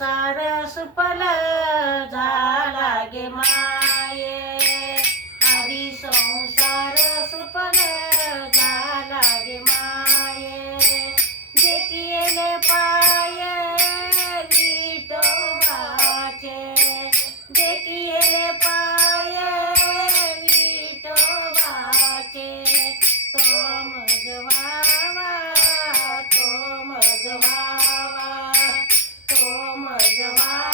संसार सुफल झाला गे माये, आधी संसार सुफल झाला गे माये, जे केले पाये विठोबाचे, जे केले पाये विठोबाचे, तो मज व्हावा, तो मज व्हावा, तो मज व्हावा.